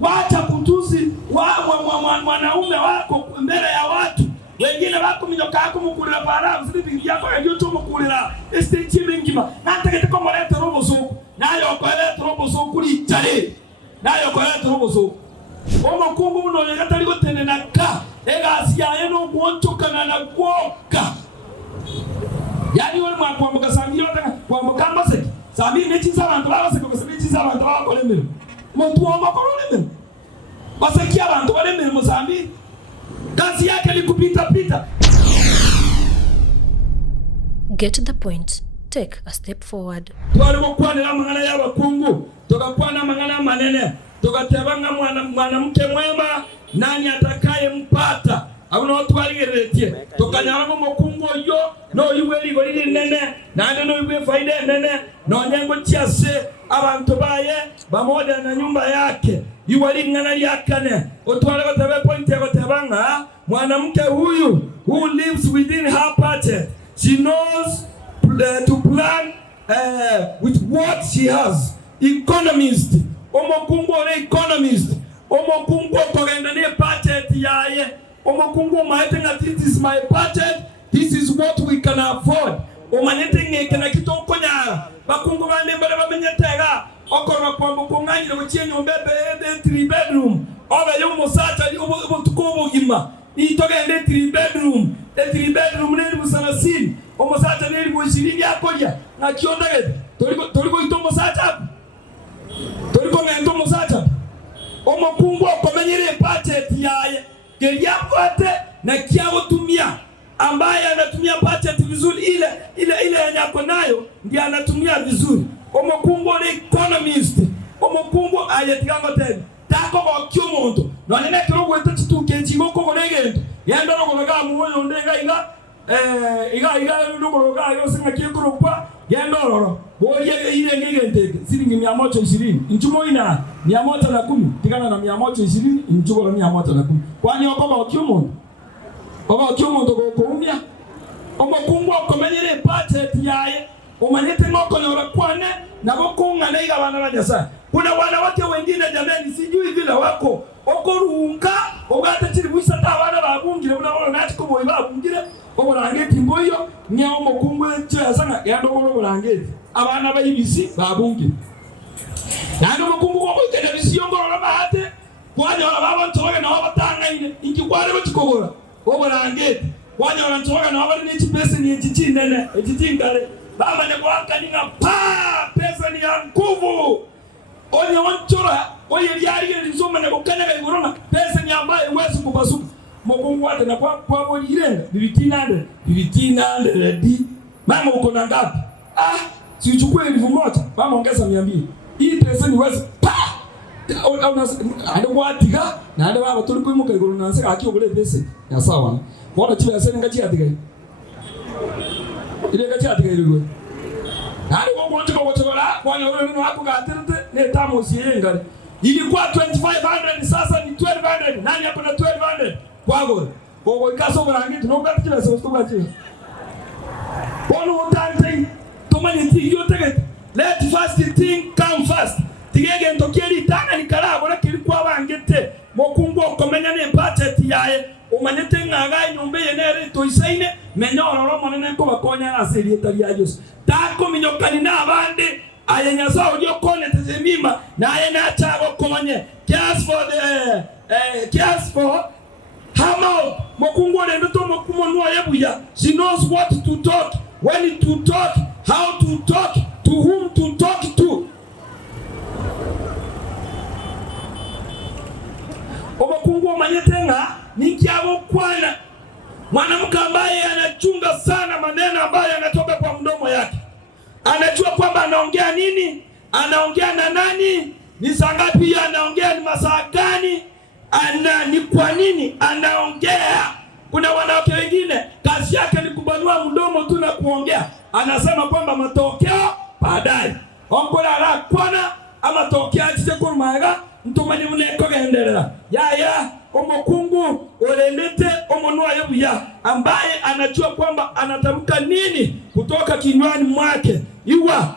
Wacha kutusi mwanaume wako mbele ya watu. Wengine wako minyoka yako mukulira para, msidi yako ndio tu mukulira. Stage ngima. Nataka kama leta robo soko. Nayo kwa leta robo soko kuli tare. Nayo kwa leta robo soko. Omukungu muno yakatali gotenena ka. Ega asiyaye no kuontoka na kuoka. Yani wale mwakwambuka Sammy yotaka kwambuka mbase. Sammy nechiza abantu babase ko sechiza abantu bakolemera. Muntu wamakolemera. Basekia abantu balemera mu Sammy. Kazi yake ni kupita pita. Get to the point. Take a step forward. Twalibokwanira mangana y'abakungu, tukakwana mangana manene, tukatebanga mwanamke mwema, nani atakaye mpata? Abuno twaligeretie. Tukanyaramo mukungu yo, no yuweli golili nene, nande no yuwe faida nene, no nyango chiase, abantu baye, bamoja na nyumba yake. Yuwali ngana yakane. Otwala gotabe point ya gotebanga, mwanamke huyu who lives within her budget. She knows to plan with what she has. Economist. Omokungu ole economist. Omokungu kogenda ne budget yaye. Omokungu maetenga, this is my budget. This is what we can afford. Omanyetenga kana kitokonya. Bakungu bane bale bamenyetega. Okoro kwambo konganyira bucyenyo mbebe 3 bedroom. Oba yo musacha obutukobo gima. Itogende 3 bedroom. 3 bedroom ne busanasini. Omusacha ne libushiringi akoya. Na kiondagete. Toliko itomo sacha. Toliko ngento musacha. Omukungu okomenyere budget yaye. Geriakwate na kiawo tumia. Ambaye anatumia budget vizuri ile yanyako nayo ndiye anatumia vizuri. Omukungu ole economist. Omukungu ayetikango tena. Tako kwa kyomonto. Nwanene kiro gwete chituke chiboko kolegento. Yenda no kolega muwoyo ndega iga ndogoroga yosinga kikurupa yenda roro. Boye ile ngigente siringi 120. Nchumo ina 110 tikana na 120 nchugo na 110. Kwani okoba okyomonto. Oba okyomonto ko umya. Omukungu okomenyere budget yaye. Umanyete ngoko na kwane na bokunga na iga bana banyasa. Kuna wanawake wengine jamani sijui vile wako okorunga ogata chiri wisata abana babungire una ngati ko boy babungire oborangeti mboyo nyawo mukungwe cyasanga yando ko oborangeti abana bayibisi babungire yando mukungu ko televiziyo ngorora bahate kwanya abantu baga na batangaine ingikware bakikobora oborangeti kwanya abantu baga na bari n'iki pesa ni iki kinene iki kingare baba ne kwakaninga pa pesa ni ya nguvu. Onye wanchora oye yari nzoma na kukanyaga igorona pesa ni ambaye uwezi kupasuka Mungu wate na kwa bolire bibitina ready mama uko na ngapi si uchukue 1000 mama ongeza 200 hii pesa ni uwezi pa anakwatiga na ndio baba tulipo imuka igorona nsaka akiyobole pesa ya sawa bora chiba yasene ngachi atiga ile ngachi atiga ile hadi kwa kutoka kwa neno hapo gatirite ne tamo siengare ilikuwa 2500 sasa ni 1200 nani hapo na 1200 kwago kwa ikaso barangi tunokati kila sasa tukaje ono utante tomani yote let first thing come first tigege ndokeri tanga nikala bora kilikuwa bangete mokungu okomenya ne budget yaye umanyete ngaga nyumbe yenere to isaine menyororo monene ko bakonya asiri etari yose tako minyokani na abande ayenyaza ujyo kone tezemima na ayena chabo konye cares for Hawa mokungu ne ndo mokumonwa yebuya. She knows what to talk, when to talk, how to talk, to whom to talk to. Omokungu manyetenga nikiabo kwana mwanamke ambaye anachunga sana maneno ambayo yanatoka kwa mdomo yake. Anajua kwamba anaongea nini, anaongea na nani, ni saa ngapi anaongea, ni masaa gani, ni kwa nini anaongea. Kuna wanawake wengine kazi yake ni kubanua mdomo tu na kuongea. Anasema kwamba matokeo baadaye. Ongola la kwana ama tokea chite kurumaga mtumani muneko genderera. Ya omokungu olendete omonwa yebuya ambaye anajua kwamba anatamka nini kutoka kinywani mwake.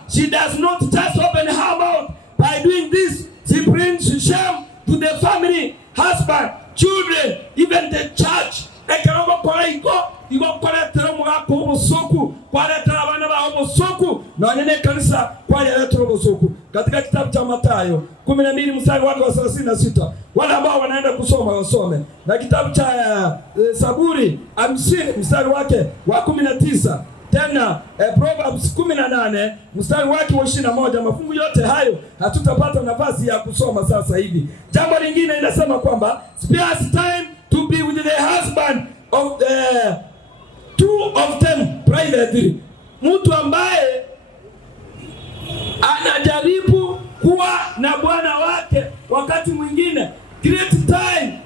She does not just open her mouth. By doing this, she brings shame to the family, husband, children, even the church. Ekerogo kora iko kora tero mwako ubusuku, kwa tera abana ba ubusuku, na nene kanisa kwa tero ubusuku. Katika kitabu cha Mathayo 12 mstari wa 36, wale ambao wanaenda kusoma wasome. Na kitabu cha Zaburi 50 mstari wake wa 19. Tena Proverbs 18 mstari wake wa 21. Mafungu yote hayo hatutapata nafasi ya kusoma sasa hivi. Jambo lingine inasema kwamba spare time to be with the husband of the two of them privately. Mtu ambaye anajaribu kuwa na bwana wake wakati mwingine, create time,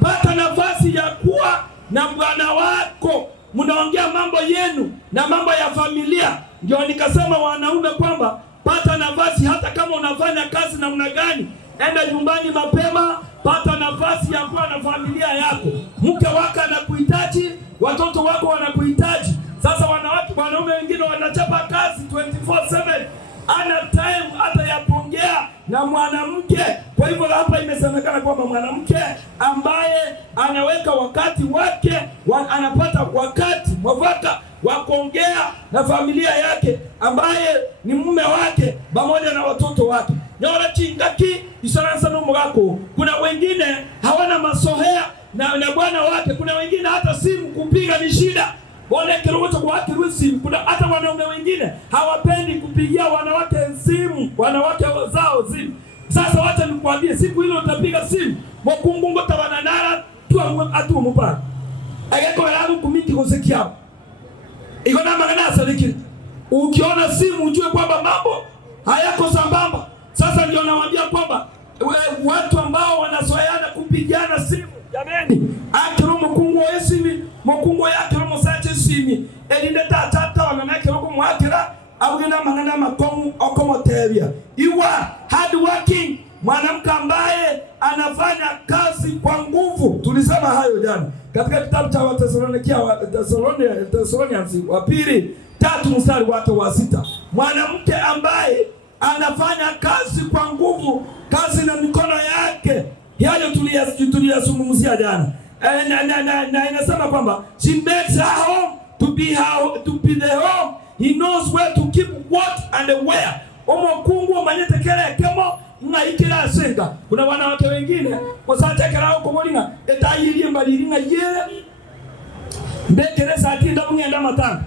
pata nafasi ya kuwa na bwana wako, mnaongea mambo yenu na mambo ya familia. Ndio nikasema wanaume kwamba pata nafasi, hata kama unafanya kazi namna gani, enda nyumbani mapema, pata nafasi ya kuwa na familia yako. Mke wako anakuhitaji, watoto wako wanakuhitaji. Sasa wanaume wengine wanachapa kazi 24/7, ana time hata ya kuongea na mwanamke. Kwa hivyo hapa imesemekana kwamba mwanamke ambaye anaweka wakati wake, anapata wakati mwafaka wa kuongea na familia yake, ambaye ni mume wake pamoja na watoto wake. Nyora chingaki isanasa no mugako. Kuna wengine hawana masohea na bwana wake. Kuna wengine hata simu kupiga ni shida. Wale kirogoto kwa watu simu. Kuna hata wanaume wengine hawapendi kupigia wanawake simu, wanawake zao simu. Sasa wacha nikwambie, siku hilo utapiga simu, mokungungo tabananara tu atu mupaka. Ageko yangu kumiti kusikia. Iko na magana asaliki. Ukiona simu ujue kwamba mambo hayako sambamba. Sasa ndio nawaambia kwamba watu ambao wanazoeana kupigiana simu, jameni, akiro mukungu esimi, mukungu yake romo sache simi, elinde tata wananake roko mwatira, abugena manana makomu okomotebia. Iwa hard working, mwanamke ambaye anafanya kazi kwa nguvu. Tulisema hayo jana katika kitabu cha Thessalonians wa pili 3 mstari wake wa 6. Mwanamke ambaye anafanya kazi kwa nguvu, kazi na mikono yake. Hayo tuliyazungumzia jana. Na inasema kwamba she makes her home to be the home. He knows where to keep what and where. Omokungu manyetekele kemo ngaikira senga. Kuna wanawake wengine wasacha karao komolinga etayiri mbaliringa yele. Mbekere sati ndo ngenda matanga.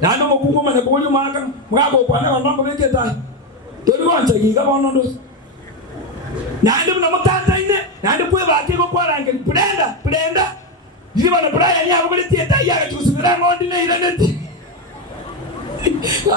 Na ndo mokungu manekoli maka mugabo kwana wanambo beketa. Tori wanje giga bonondo. Nande muna mutanda ine, nande kwe batego kwarange prenda. Yiri bana braya nya ko beti eta ya tusubira ngondi ne iraneti.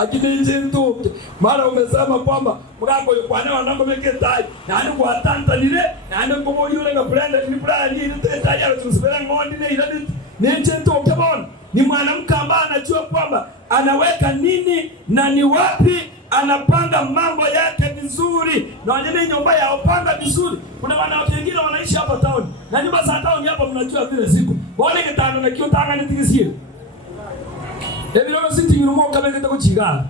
Akine nzento. Mara umesema kwamba mugabo yokwana wanambo beketa. Nande kwa tanta lile, nande ko yule nga prenda ni braya ni eta ya tusubira ngondi ne iraneti. Ni nzento kebon. Ni mwanamke ambaye anajua kwamba anaweka nini na ni wapi, anapanga mambo yake vizuri. Na wengine nyumba yao panga vizuri. Kuna wanawake wengine wanaishi hapa town. Na nyumba za town hapa mnajua vile siku. Wale kitano na kiotanga nitikisie. Ebi leo sisi timumo kama kitako chigana.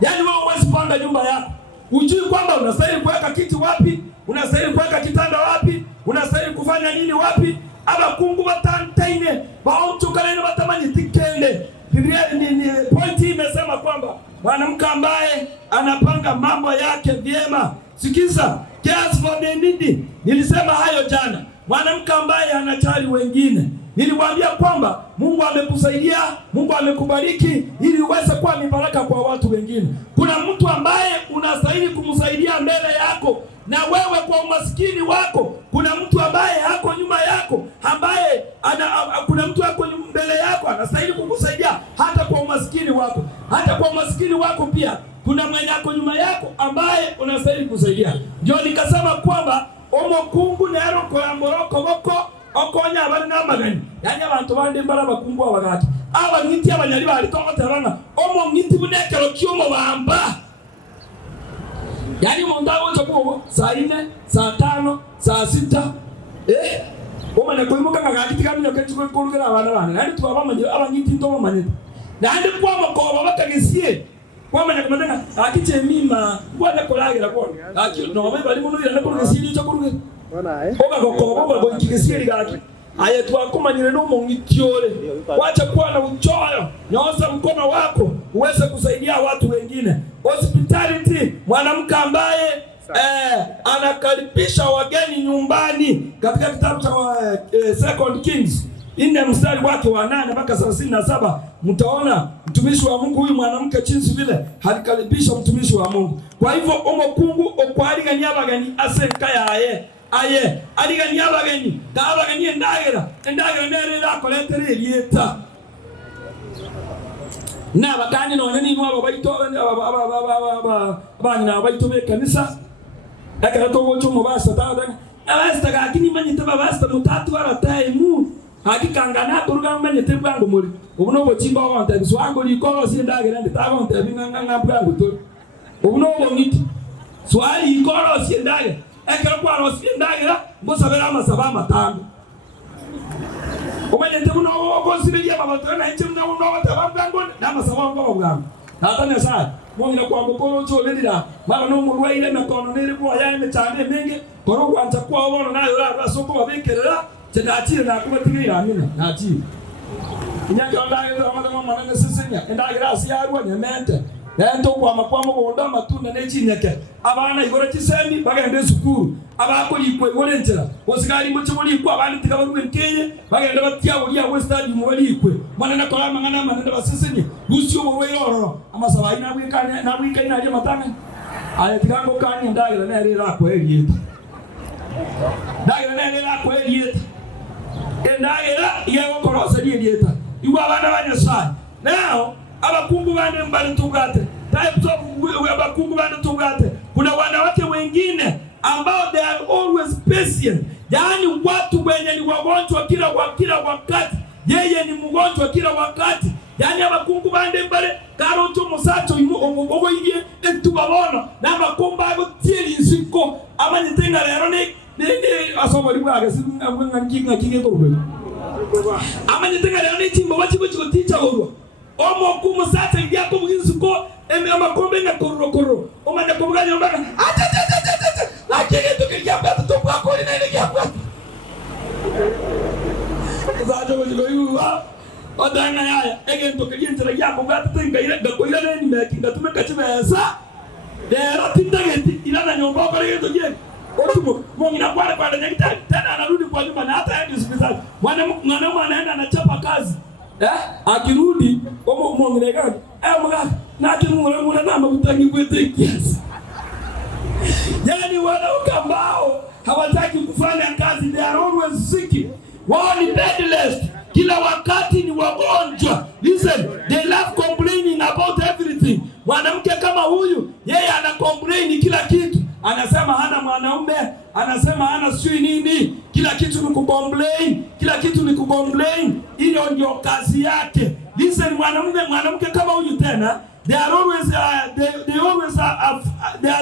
Yaani wewe huwezi panga nyumba yako. Ujui kwamba unastahili kuweka kiti wapi? Unastahili kuweka kitanda wapi? Unastahili kufanya nini wapi? Aba kungu batantaine, baonto kalene batamanyi tikende. Biblia ni point imesema kwamba mwanamke ambaye anapanga mambo yake vyema. Sikiza, cares for the needy. Nilisema hayo jana. Mwanamke ambaye anachali wengine. Niliwaambia kwamba Mungu amekusaidia, Mungu amekubariki ili uweze kuwa mibaraka kwa watu wengine. Kuna mtu ambaye unastahili kumsaidia mbele yako, na wewe kwa umaskini wako. Kuna mtu ambaye hako nyuma yako, ambaye kuna mtu hako mbele yako anastahili kukusaidia hata kwa umaskini wako. Hata kwa umaskini wako pia kuna mwenye hako nyuma yako ambaye unastahili kusaidia. Ndio nikasema kwamba omokungu nero kwa moroko boko okonya abana namagani. Yani abantu bandi mbara bakungu abagati. Aba ngiti abanyali bali tokoterana. Omo ngiti bunekero kyomo bamba. Yani monda wote kwa saa 4, saa 5, saa 6. Omana koimuka ngagati kamino ketu kulugera abana bana. Yani tubaba manje abangiti ntomo manete. Nandi kwa makoba batagisie. Kwa manya kumatanga akiche mima kwa ne kolagira kwa. Aki no babe bali muno ira ne kulugesiye cyo kulugera. Oga gokobo go ikigesieri gaki. Aya twakumanyire no mungitiole. Wacha kuwa na uchoyo. Nyosha mkono wako uweze kusaidia watu wengine. Hospitality, mwanamke ambaye anakaribisha wageni nyumbani katika kitabu cha Second Kings 4 mstari wake wa 8 mpaka 37 mtaona mtumishi wa Mungu huyu mwanamke jinsi vile alikaribisha mtumishi wa Mungu. Kwa hivyo omokungu okwariga nyabagani asenka yaye aye ariga nyabagani dabagani endagera nerera koletere lieta na bakani none ni mwabo baito abana baito be kanisa akara to wocho mo basa tada abasta gakini manyita babasta mutatu arataye mu akikangana kuruga manyite bwangu muri ubuno bochimba wonte swango likolo sindagera nditaba wonte binganga bwangu to ubuno bongiti swali ikolo sindagera akara kwa rosindagera mbosabera amasaba matango umanyite buno bosibiye babato na ichi mna buno batabwangu na masaba ngo bwangu natanya sai mwina kwa mukoro cho lendira mara no murwa ile na kono nere kwa yane chane menge koro kwanta kwa bono nayo ra soko babekerera chedachire na kubatigira amina nachi inyaka ndagira amada mama na sisenya ndagira asiarwa nyamente ento kwa makwamo bonda matunda nechinyeke abana igora chisembi bagende sukuru abakoli kwe golentera osigari mucho boli kwa abandi tikabaruwe nkenye bagende batya boli ya stadium boli kwe mwana na kola mangana manenda basisenye busyo bororo amasaba ina bwikanya na bwikanya ali matanga aya tikango kanya ndagira nerera kwa elieta ndagira nerera kwa elieta ndagira yewo korosa elieta iwa abana banyasai now abakungu bande mbali tugate types of abakungu bande tugate kuna wanawake wengine ambao they are always patient, yani watu wenye ni wagonjwa kila wakati, yeye ni mgonjwa kila wakati, yani abakungu bande mbale karoto musacho ogo yiye entubabona na makomba ago tieri nsiko amanyitenga lero ne asobo libwaga singa nginga kigeko bwe amanyitenga lero ne timbo bachiko ticha orwa omo kumu sata yako bwinsuko eme amakombe na kororo omanya kobuga nyomba lakini tukikiambia tutoka kwa nini nikiambia zaje wajiko yuwa odanga yaya ege ntokeje ntira yako gatenga ile gakoira nini mekinga tumekachibesa dera tindageti ilana nyomba kwa ile toje otumo mongina kwa nyakitani tena anarudi kwa nyumba na hata yeye hospitali mwana anaenda anachapa kazi akirudi omo mongine gani mga na kimura na mabutangi kwete kiasi. Yani wanawake ambao hawataki kufanya kazi, they are always sick. Wao ni bedless, kila wakati ni wagonjwa. Listen, they love complaining about everything. Mwanamke kama huyu, yeye ana complain kila kitu. Anasema hana mwanaume, anasema hana sui nini, kila kitu ni kucomplain, kila kitu ni kucomplain. Hiyo ndio kazi yake. Listen, mwanamke kama huyu tena, they are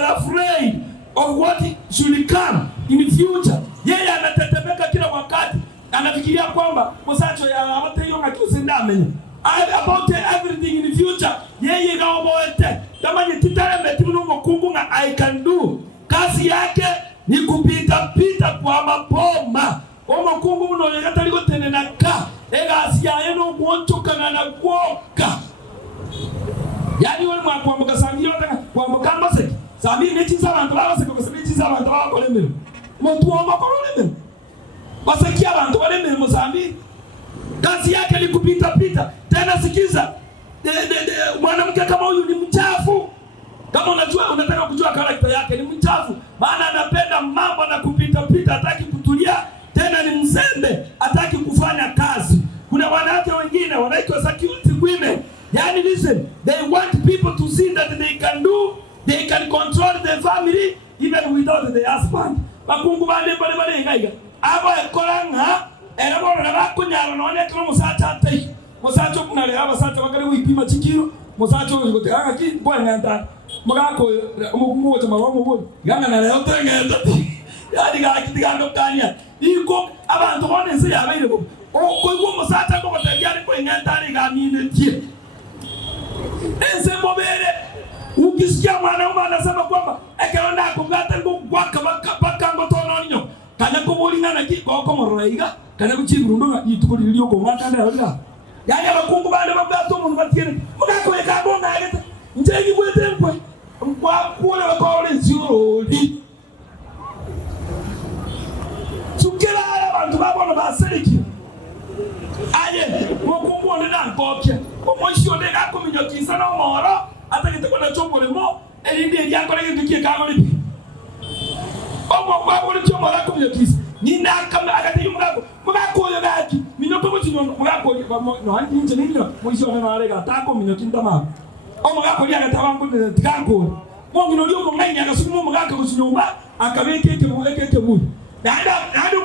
afraid of what should come in the future. Yeye anatetemeka kila wakati, anafikiria kwamba musacho ya abateyo ngatusindamenye about everything in the future. Yeye gaoboete kama ni titare metimu mukungu nga I can do. Kazi yake ni kupita kwa mapoma. Omukungu muno yakatali gotenena ka ega asiya eno kuonchoka na kuoka. Yani wale mwakwambuka sangiyo kwambuka mbase sami nechiza abantu babaseka kusebichiza abantu bakolemera muntu wa makolemera basekia abantu balemera muzambi. Kazi yake ni kupita tena. Sikiza, mwanamke kama huyu ni mchafu. Kama unataka kujua karakta yake, ni mchafu, maana anapenda mambo na kupita, hataki kutulia, tena ni mzembe, hataki kufanya kazi. Kuna wanawake wengine wanaitwa security women. Yani listen, they want people to see that they can control the family even without the husband. Bakungu bande bale ngaiga aba ekolanga era bona bakunyalo none kama musacha atai musacho kunale aba sacha bakale wipima chikiro musacho ngotanga ki bwana ndanda magako umukungu wa maromo bo ganga na leo tengenda yani gakitigando kanya iko abantu bone se yabaire bo ko musacha ko batajari ko ngenda ni gamine tie ense mbobere. Ukisikia mwanaume anasema kwamba ekeona kugata ngwaka baka ngotono nyo kana ko bolingana ki ko moraiga kana kuchirundonga itukulilio ko ngakanda hola yaya bakungu bale babato mu batire mugako eka bonga agete njengi bwetempwe kwa kuona bakole nzurodi sukela abantu babona baseleki aye mukungu onena nkokya omoshi onena kominyokisa no moro atakete kona chombolemo elinde lyakole ngikie kamoli omo kwa bole chomora kominyokisa nina kama agate yumugako mugako yo gaki minoko mutinyo mugako no andi nje nino moshi onena arega tako minyokinda ma omugako lya gatabango tikanko mongino lyo nganya gasumo mugako kusinyumba akabekeke mugekeke mu nada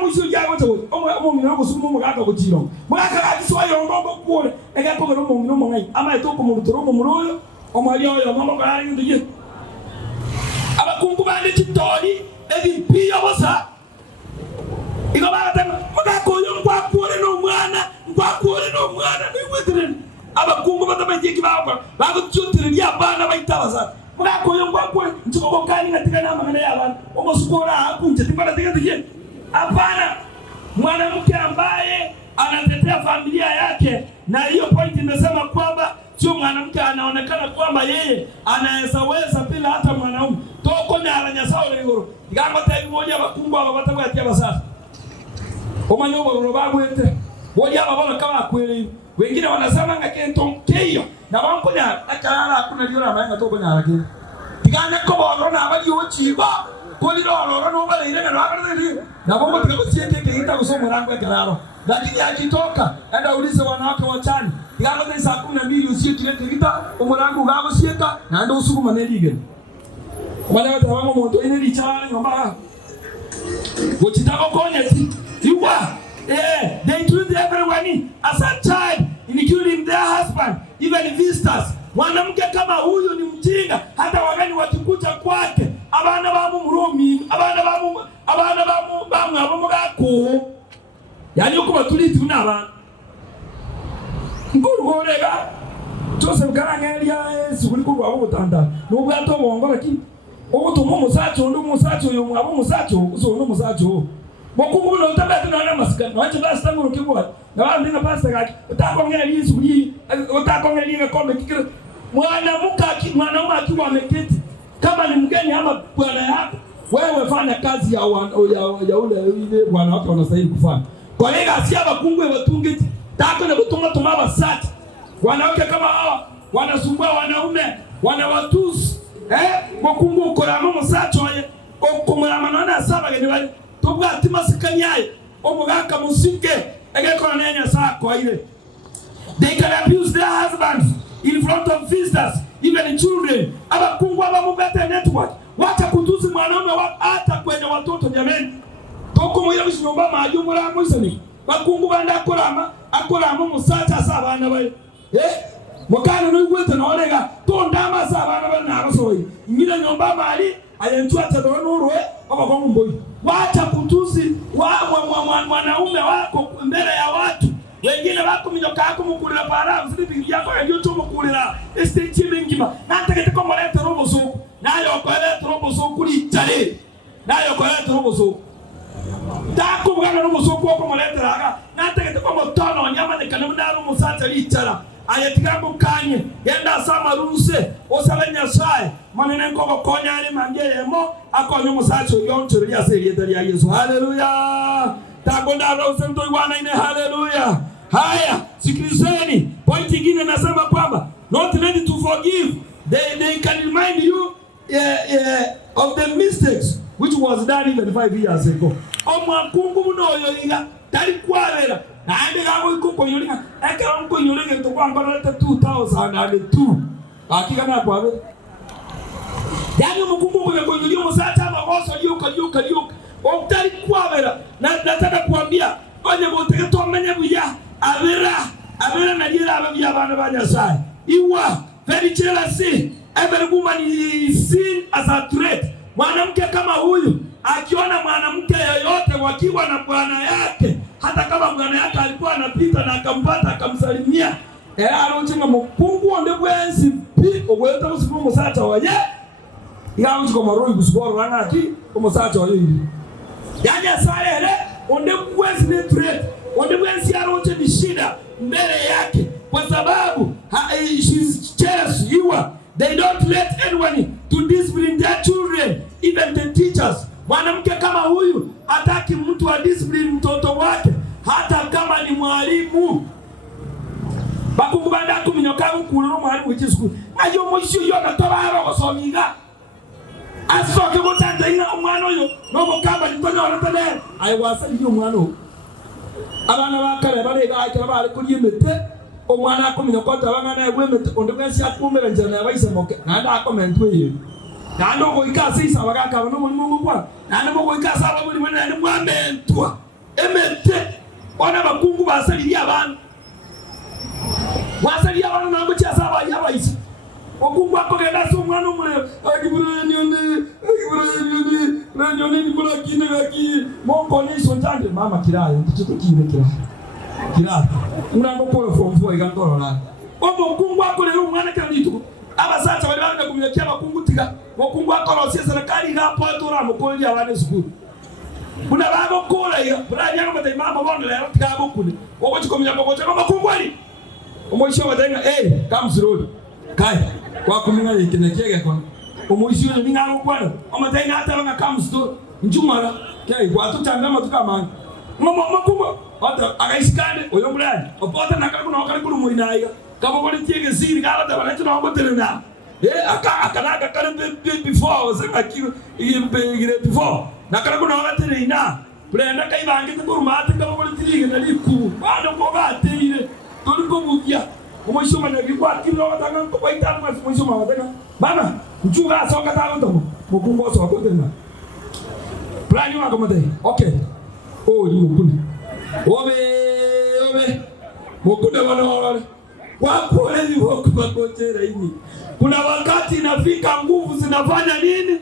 mushi yago to omongino gusumo mugako kujiro mugaka gatiso yongo kule egako no mongino mongai ama etoko mu rutoro mu muroyo omali oyo mama kali ndiye abakungu bande chitori ebimpiyo bosa igobata mugako yo ngwakure no mwana niwetren abakungu batabajeki baba bagutyutirira abana baitabaza mugako yo ngwakure ntiko kali ngatika namangana y'abantu omosukora akunje timbara tigatiye hapana mwanamke ambaye anatetea familia yake na hiyo point imesema kwamba sio mwanamke anaonekana kwamba yeye anaweza bila hata mwanaume toko na aranyasao lengoro igango tayi moja bakungu ababatwa yatia basasa omanyo bagwete boja babona kama kweli wengine wanasema ngakento keyo na bankonya akalala hakuna liona amanga toko na arake tigane ko borona abali ochiba koliro no bale ile na bakati na bongo tikakusiete keita kusoma rango kalalo lakini akitoka enda ulize wanawake wachani tigano tesa 12 usiete keita umurango gago sieta na ndo usuku manelige wale watu wangu moto ine lichana nyomba wochitako konyeti iwa they treat everyone as a child including their husband even visitors. Mwanamke kama huyu ni mjinga hata wageni wakikuja kwake abana bamu mromi abana bamu abamugako yani uko batuliti unaba nguru gorega Joseph Karangeli sukuri ko abo butanda nubwo atobongo laki obutumo musacho ndo musacho yo abo musacho uzo ndo musacho bokungu no tabatu na masikana wacha basi tangu ukibwa na wao ndinga pasta gaki utakongea lini sukuri utakongea lini kombe kikira mwanaume akiwa ameketi kama ni mgeni ama bwana yako wewe fanya kazi ya ule bwana wako wanastahili kufanya kwa hiyo asia bakungwe watungeti tako na kutunga tumaba sati wanawake kama hawa wanasumbua wanaume wanawatusi bakungu ukora mu musacho ye okumura manana saba gani bali tubwa timasikanya omugaka musike egekora nenya sako ile they can abuse their husbands in front of visitors, even children. Abakungu abamubete network wacha kutusi mwanaume hata kwenye watoto jameni toko mwira bishinomba majumura mwisani bakungu banda akorama musacha sabana bale mukana no gwete no orega to ndama sabana bale na abasoyi nyira nyomba mali ayentua tado nurwe abakongu mboyi wacha kutusi mwanaume wako mbele ya watu wengine bako minyoka yako mukulira para msibi yako ndio tumukulira estate ngima natakete ko moleta robo soko nayo ko leta robo soko kuli tale nayo ko leta robo soko tako bwana robo soko ko moleta raga natakete ko motono nyama ne kana ndaro musata litara ayetigambo kanye yenda sama ruse osalenya sai manene ko konya ali mangeyemo akonyo musacho yoncho ya seri ya Yesu haleluya takonda rose mtoi bwana ine haleluya. Haya, sikilizeni. Point nyingine nasema kwamba not ready to forgive. They can remind you of the mistakes which was done even 5 years ago. Omwakungu munoyo inga tali kwabera. Naende gago ikuko yolinga. Ekera mko yolinga to kwamba 2002. Hakika na kwabera. Yani mkumbuko kwa yolinga musata magoso yuka. Omtali kwabera. Na nataka kuambia onye boteke to menye buya. Abera na jira ababia abana banyasai iwa very jealousy. Every woman is seen as a threat. Mwanamke kama huyu akiona mwanamke yoyote wakiwa na bwana yake, hata kama bwana yake alikuwa anapita na akampata akamsalimia aronchima mupungu onde bwensi pi ogweta musibu musacha waye ya unjiko maroi kusiboro rana ati umusacha waye yaja sare onde mwezi ni threat, onde mwezi arote ni shida mbele yake, kwa sababu she's jealous. They don't let anyone to discipline their children, even the teachers. Mwanamke kama huyu hataki mtu wa discipline mtoto wake, hata kama ni mwalimu. Bakungu banda kuminyoka kukuluru mwalimu w'ikisuku ayo mushu yo natobara gosomiga asoke mutanda ina umwana oyo no mukamba nitonya oratane aiwasa iyo umwana oyo abana bakare bare gakira bare kuri imete umwana akuminyoka tabangana egwemete onde kwesi akumera njana yabayisemoke nanda akomentwe yewe nando ko ikasi isa bagaka no mulimo gwa nando ko ikasa aba muri mwana ni mwamentwa emete ona bakungu basali y'abana wasali y'abana nango cyasa abayizi okungu akogenda so mwana umure agibure ni kula kine gaki mongo ni sonjande mama kirayo ndicyo kine kirayo unango ko fomfo igantoro na okungu akorera umwana kanito abasacha bali banga kumyakya bakungu tiga okungu akoro serikali ngapo atora mukoli abane sukuru kuna babo kola ya branya ngo batay mama bonde lero tiga bokuni obo chikomya boko chako bakungu ali omoisho batenga kamsirodi kai kwa kuminga ikinekege kwa omoisho ni minga ngokwana omatenga hata banga kamsdo njumara kai kwa tutangama tukamanga mama makumba hata agaiskane oyombulani opota nakala kuna wakali kulu muinaiga kama bali tiege siri kala da bana tuna ngotelena akana kale before sema kiyo igire before nakala kuna wakati ina brenda kai bangi tukurumate kama bali tiege naliku bado ko bateire tuliko bukia omoisho managi kwa kilo watanga ko baita mas omoisho mawatanga mama mchunga soka tawo tomo mukungo so akotena plani wako mate okay ni mukuni obe mukunda wana wapole ni wako bakotera ini. Kuna wakati inafika nguvu zinafanya nini?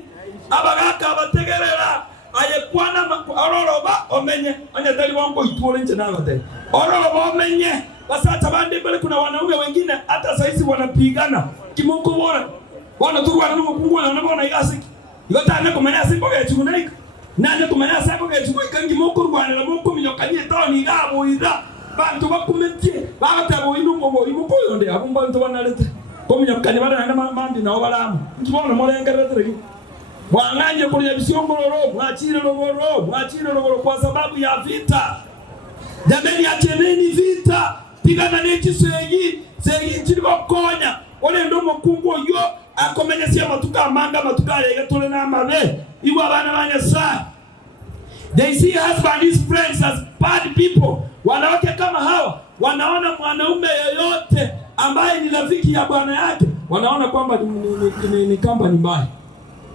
Abagaka bategerera ayekwana ororoba omenye anyatali wangu itwole nje nabate. Ororoba omenye basata bande bale kuna wanaume wengine hata saizi wanapigana kimoko bora. Wana tu wana mungu na nabona igasi. Igotane kumenya sipo gechunaika. Nane kumenya sipo gechunaika ngimoko rwana na moko minyokanye toni ngabo ida. Bantu bakumetie bagatabo inungo imuko yonde abumba nto banalete komyakane barana mambi nawo balamu nkibona molengeretere mwanganye kuli bisongororo mwachire logoro kwa sababu ya vita. Jameni acheneni vita pigana neki seyi nchiriko konya ole ndo mukungu yo akomenyesia matuka manga matuka lege tole na mabe iwa bana banya sa. They see husband is friends as bad people. Wanawake kama hawa wanaona mwanaume yoyote ambaye ni rafiki ya bwana yake wanaona kwamba ni kamba ni mbaya.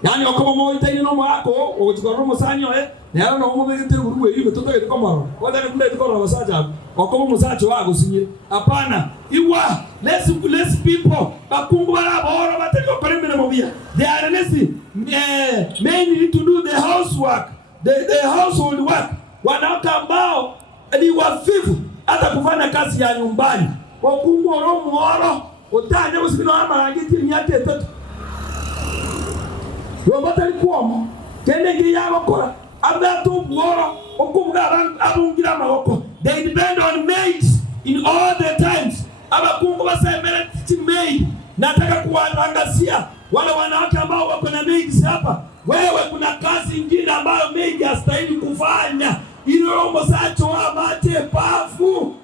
Yani wakoma moita ile nomo yako ochikoroma sanyo na na omo megete uruwe ile toto ile komaro wala ni kule tukoro wasaja wakoma musacho wako sinyire hapana iwa less people bakungu bala bora bateko perembe mobia they are lazy men need to do the housework the household work. Wanawake ambao ni wavivu hata kufanya kazi ya nyumbani wakungu oromuoro utanye usibino amarangiti myate 3 Robata likuomo kende ngi yabakora abatu buoro okubwa abungira amaboko. They depend on maids in all the times. Abakungu basemera titi maid. Nataka kuwatangazia wale wanawake ambao wako na maids hapa, wewe kuna kazi nyingine ambayo maid hastahili kufanya. Ilo mosacho wa mate pafu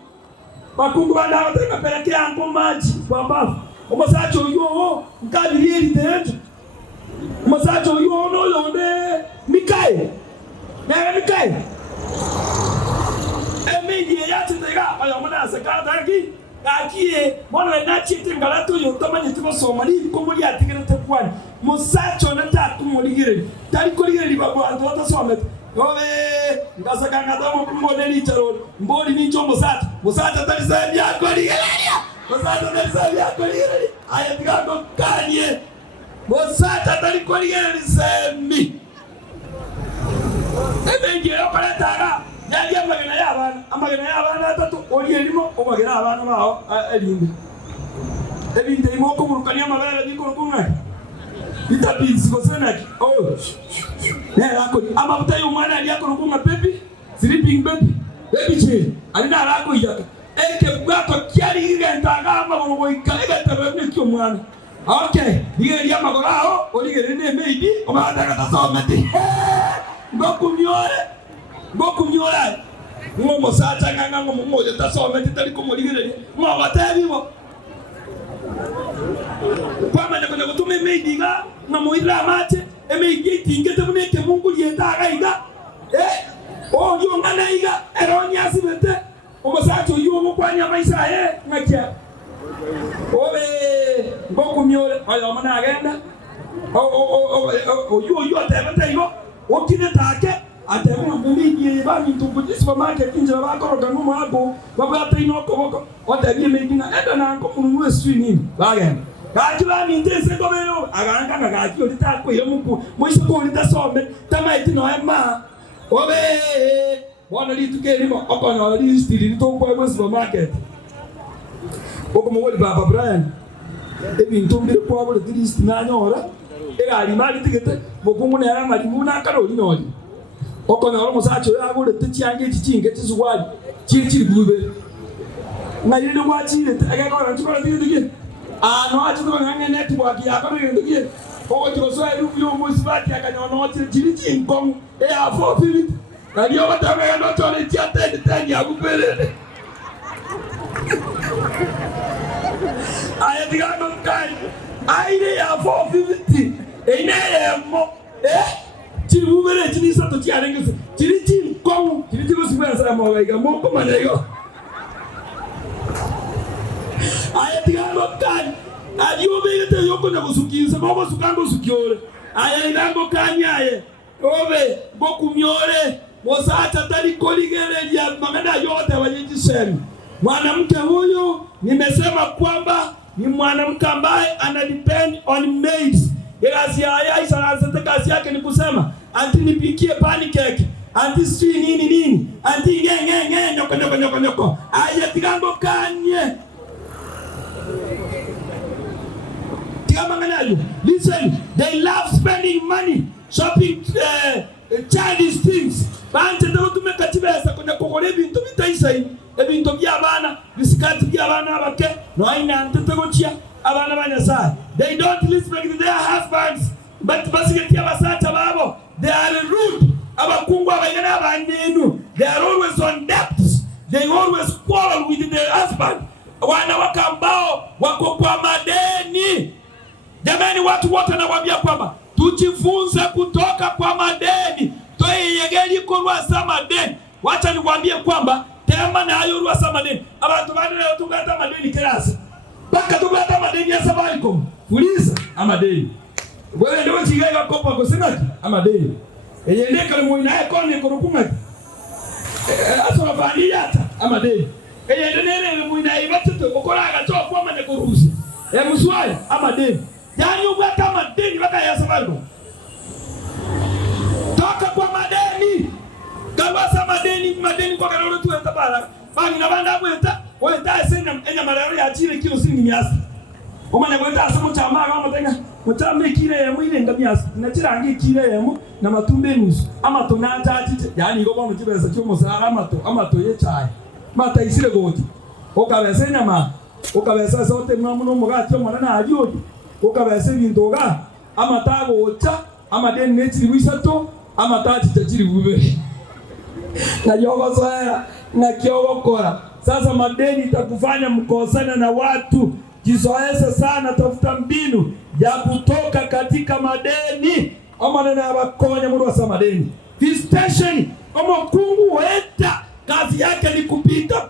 bakungu banda wataka pelekea ngo maji kwa bafu mosacho yo ngabiri tete mosacho yo no yonde mikai emidi ya tega ayo mona sekata akie mona na chite ngalato yo tamanye tiko somali ko muri atigere te kwani mosacho na tatu muri gire tari ko gire libabu ando tasomete obe ngasaka ngadamu kumodeli charo mboli ni chombo musata talisabi yako ligelia musata talisabi yako ligelia aya tikako kanye musata taliko ligelia semi ebengi yokoletaga yali amagena y'abana atatu oli elimo omagena abana bao elimbe ebinde imoko murukania mabere bikoro kunga Itabidi sikosana oh lako ama mtayo mwana aliyako rukunga baby sleeping baby je alina lako yaka eke bwato kyali ile ndaga ama ngo ikaega tabane kyo mwana okay dige ya magorao olige ne meidi omanda katasoma ti ngokumyora ngomo sacha nganga ngomo moja tasoma ti tali komolige mo batabibo Pama na kutume meidinga na moira mate emeigi tingete muneke Mungu lienda gaiga o yo ngana iga eronya sibete omusacho yo mukwanya maisha ngakia obe ngokumyole ayo mana agenda o yo atebete igo okine take atemu mbili ba mintumbu supermarket injira bakoroga ngomo hapo babata inoko boko otabi meidinga enda na nko mununue swi nini bagenda Kajiba mintese gobero aganga ngaki olita ko yomuku mwisho ko olita some tama itino ema obe wana litukeli mo okona list lito kwa supermarket oko mo wali baba Brian ebintu mbere kwa wali list na nyora era ali mali tigete bokungu na ara mali muna karo linoli okona ro musacho ya gole tichiange chichinge tisuwali chichiri bube ngayire kwachire agakora tukora tigete no achuko ngane network ya ko ngiye o tikoso elu yo musibati akanyono chiri chinkong ya 450 kaliyo batanga no tole tiate tani akupelele aya digano kai aire ya 450 ine yemo chibubere chini sato chiarengese chiri chinkong chiri chibusibera sara mawaiga moko manego aya tigano kan aliyo bigete yoko na kusukiza babo sukango sukiole aya ilango kanyaye obe bokumyole mosacha tali koligere ya magana yote wajijisemi mwanamke huyu nimesema kwamba ni mwanamke ambaye ana depend on maids kazi ya isara kazi yake ni kusema anti nipikie pancake anti sui nini anti ngenge nyoko aya tigano kanye listen, they love spending money, shopping childish things. Bante ndo tumeka tibesa kwenye kokole bintu bitaisai. Ebintu by'abana, bisikati by'abana abake, no aina ntetegochia abana banyasa. They don't respect their husbands, but basigeti abasata babo. They are rude. Abakungu abayana abandenu. They are always on debts. They always quarrel with their husband. Wanawake ambao wako kwa madeni. Jamani watu wote nawaambia kwamba tujifunze kutoka kwa madeni. Toyeyegeli kurwa sa madeni. Wacha niwaambie kwamba tema na ayo ruwa sa madeni. Abantu bane tugata madeni kirasi. Baka tugata madeni ya Safaricom. Fuliza amadeni. Wewe ndio chigaga kopa ko Cincinnati amadeni. Eyendeka mu ina ekone korukuma. Aso bani yata amadeni. Eyendenere mu ina ibatuto okoraga to kwa mane kurusi. Muswaya amadeni. Yani ubata madeni baka ya Safaricom. Toka kwa madeni. Kabasa madeni kwa kanoro tu entabara. Bangi na banda bweta, weta sena enya malaro ya chile kilo singi miasi. Omane weta asamo chama kama matenga. Mutambe kile yemu ile ngamiasi. Nachirangi kile yemu na matumbe nusu. Ama tonata atite. Yani ngo bamu kibesa cyomo sara amato ye chai. Mata isile goti. Okabese nyama. Okabese sote mwamuno mugati omwana na ajodi. Okabese bintoga amatago ocha amadeni nechiri wisato amatati chachiri bube na yogo soya na kiogo kora. Sasa madeni itakufanya mkosana na watu. Jizoeze sana, tafuta mbinu ya kutoka katika madeni. Ama nena abakonya muri wasa madeni. This station omokungu weta kazi yake ni kupita.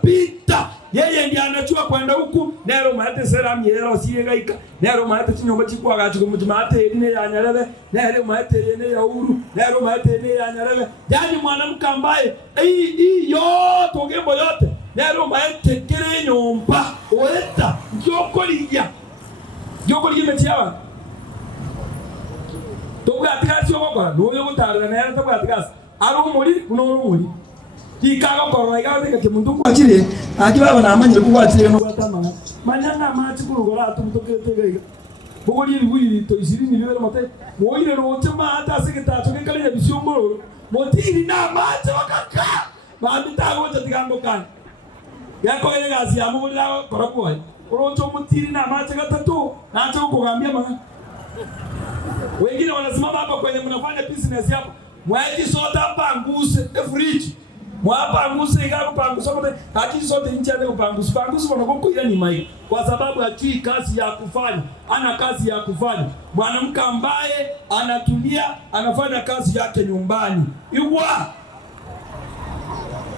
Yeye ndiye anachua kwenda huku. Nero mate sera miero siyegaika. Nero mate chinyomba chikwa gachi kumujimate ine ya nyarebe. Nero mate ine ya uru. Nero mate ine ya nyarebe. Yani mwanamke ambaye hii yote ogembo yote. Nero mate kere nyomba oeta jokoliya. Jokoliya metiawa. Tobuga atikasi obokora. Noyo gutara nero tobuga atikasi. Aro muri kuno muri. Ikaga korwa igabe ke muntu kwachire akibaba na amanyire kukwachire no gwatamana manyanga amachi kurugora atumutokete gaiga bugori bibiri to isiri ni bibere mate moire rote ma ata sekitacho ke kale bishombo motiri na macho wakaka babita gote tigambo kan yako ile gazi ya mugura koropo urocho motiri na macho gatatu na acha kugambia mama wengine wanasimama hapa kwenye mnafanya business hapo mwaji soda panguse fridge mwapanguse igapo panguse mate haki sote nje ya panguse wanakoko ile ni mai kwa sababu hajui kazi ya kufanya ana kazi ya kufanya mwanamke ambaye anatulia anafanya kazi yake nyumbani iwa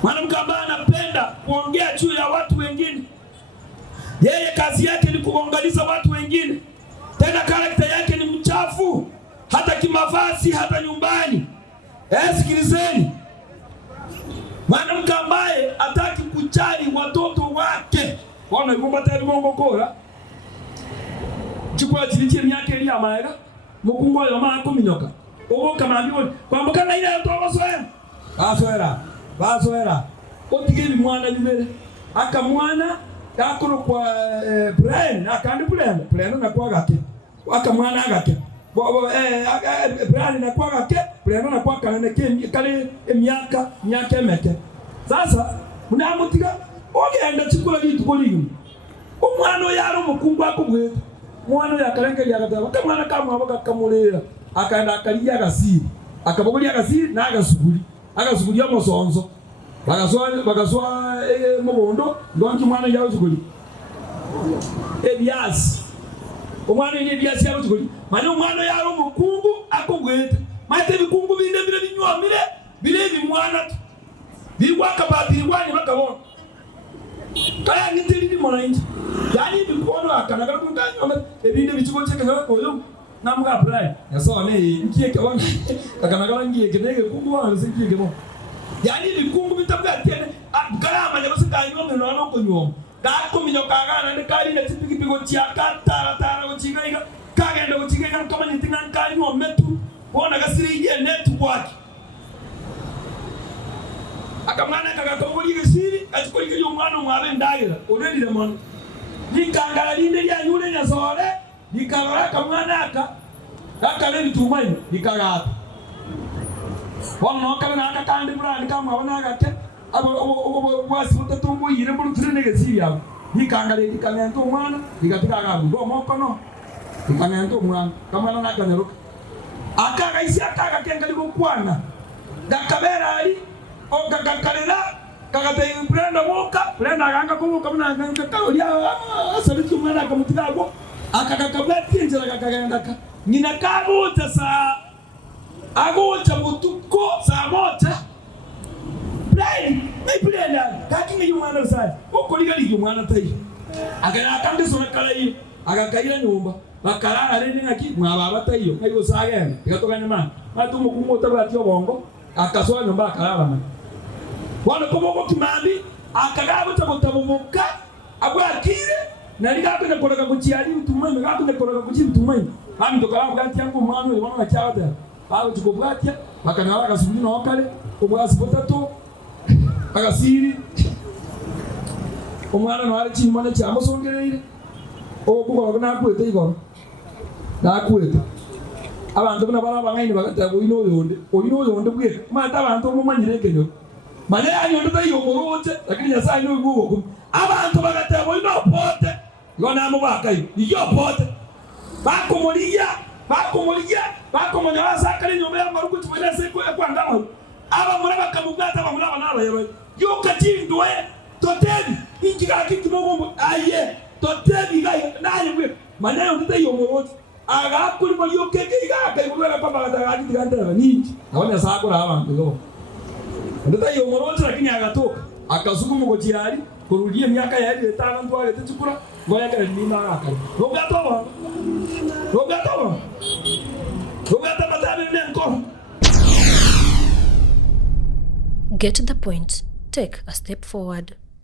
mwanamke ambaye anapenda kuongea juu ya watu wengine yeye kazi yake ni kuongaliza watu wengine tena karakta yake ni mchafu hata kimavazi hata nyumbani sikilizeni mwanamke ambaye hataki kujali watoto wake wana igomba tari mongo kora chukua chilichi myake ili amaega mukungo yo ma kuminyoka obo kama biwo kwambuka na ile tobasoera basoera otigeli mwana bibere aka mwana yakoro kwa Brian akandi Brian na kwa gake aka mwana gake bo Brian na kwa gake Brian na kwa kana kale myaka emeke sasa munamutiga ogenda chikula bitu kolingi umwana yaro mukungu akubwete mwana yakarenge yagataba kamwana kamwe abakamulera akaenda akaliya gasiri akabogolia gasiri na agasuguri amusonzo bagaswa mubondo ngonki mwana yawo zuguri ebyasi umwana ni ebyasi yawo zuguri mane umwana yaro mukungu akubwete mate bikungu binde binywamire bile bimwana bigwa kabadiri wani bakabona kaya ngitiri ni mwananchi yani bikono akanaga kunganyoma ebinde bichigo cheke na koyo namuga apply yasone nkiye kawa akanaga ngiye kedege kungwa nsikiye kebo yani bikungu bitabwa tiene kala amanya basitanyoma no kunyoma dako minyokaga na kali na tipiki pigo chiaka tara uchigaiga kagenda uchigaiga kama nitinga nkanywa metu bona gasiri ye network akamwana kagakobuli gesiri achikolike yo mwana mwabe ndagira already the man nikangala linde lya nyule nya sore nikagara kamwana akale bitumani nikagata wamno kala na kandi brand kama abana gake abo wasi mutatumbu yire bulu trene gesiri yabo nikangala nikangento mwana nikatika gabu ndo mokono nikangento mwana kamwana nakanyero akaga isi akaga kengali ko kwana dakabera ali okakakalera kakateye brenda moka brenda ganga ko kamuna ganga kaulia asalitu mwana kamutigago akakakabati njera kakagenda ka nina kabuta sa agocha mutuko sa moja brenda kakinga yumwana sa okoliga li yumwana tai agana kande sona kalai agakaira nyumba bakarara rene ngaki mwababa tayo kayo sagene ikatokanya mana matumo kumota bati obongo akaswa nyumba akarara mana wana komoko kimambi akagabo tabotabomoka agwakire naligato ne koroga kuchiali utumani gato ne koroga kuchi utumani hami tokala bwati yangu mwana wana nachawata abo tukobwatia bakanara kasubuni no kale obwasi botato agasiri omwana no ari chimone chamusongereire okuko nakwete igoro nakwete abantu bana barabangani bagatago ino yonde bwe mata abantu mumanyire kenyo mane ayo ndo tayo morote lakini yasa ino gugo abantu bagatago ino pote yona mubaka iyo pote bakomonya basakale nyombe ya maruko tubona seko kwa ngama aba muraba kamugata aba muraba naba yero yo katindwe totemi injika kitu bobo aye totemi gayo naye bwe mane ndo tayo morote aga kuri mo yo keke iga kai muraba papa gata gandara nini naona sakura abantu yo ndo tayo morote lakini agatoka akasuku mu gotiari kurudia miaka ya 5 ndo ale tukura ngoya kale ni mara kale rogatoba batabe menko. Get to the point. Take a step forward.